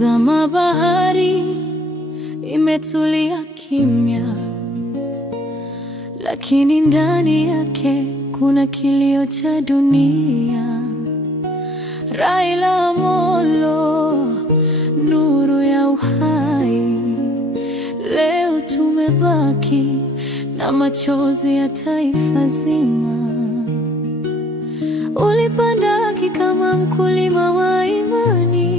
Tazama bahari imetulia kimya, lakini ndani yake kuna kilio cha dunia. Raila Amolo, nuru ya uhai. Leo tumebaki na machozi ya taifa zima. Ulipanda haki kama mkulima wa imani,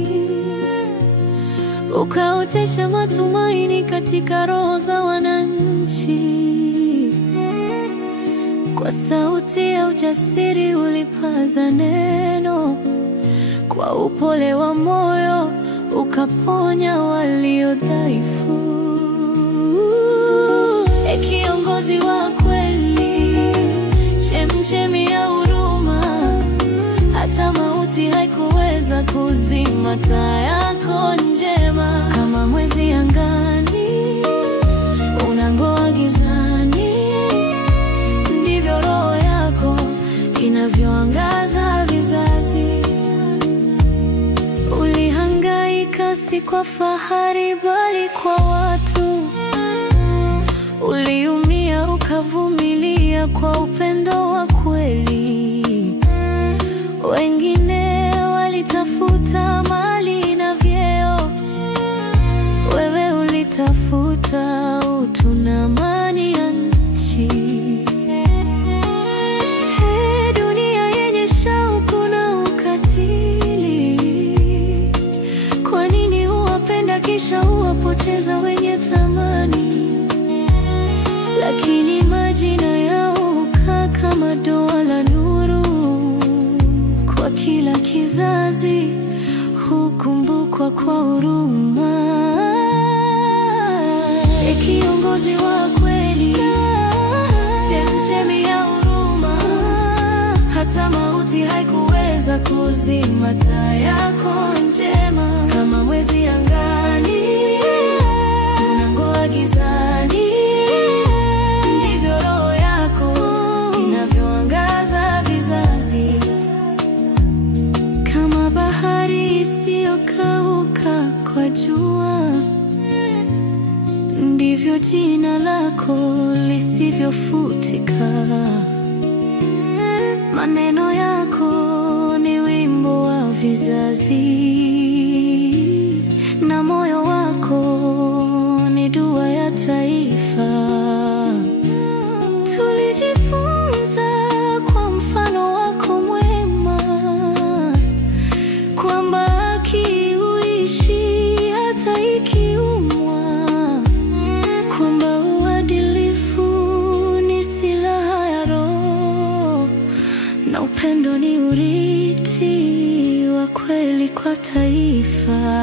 ukaotesha matumaini katika roho za wananchi. Kwa sauti ya ujasiri ulipaza neno, kwa upole wa moyo ukaponya walio dhaifu. Kiongozi wa kweli, chemchemi ya huruma, hata mauti haikuweza kuzima taa yako njema. Kama mwezi angani unang'aa gizani, ndivyo roho yako inavyoangaza vizazi. Ulihangaika si kwa fahari bali kwa watu, uliumia ukavumilia kwa upendo wa kweli. Wengine walitafuta mali na vyeo, wewe ulitafuta utu na amani ya nchi. Dunia yenye shauku na ukatili, kwa nini huwapenda kisha huwapoteza wenye thamani? Lakini majina yao hukaa kama doa la nuru, kwa kila kizazi hukumbukwa kwa huruma. Kiongozi wa kweli, chemchemi ya huruma, hata mauti haikuweza kuzima taa yako njema. Kama mwezi angani unang'aa gizani, ndivyo roho yako inavyoangaza vizazi. Kama bahari isiyokauka kwa jua, ndivyo jina lako lisivyofutika. Maneno yako ni wimbo wa vizazi, na moyo wako ni dua ya taifa. Tulijifunza kwa mfano wako mwema, kwamba haki huishi hata ikiumwa, kwamba uadilifu ni silaha ya roho, na upendo ni urithi wa kweli kwa taifa.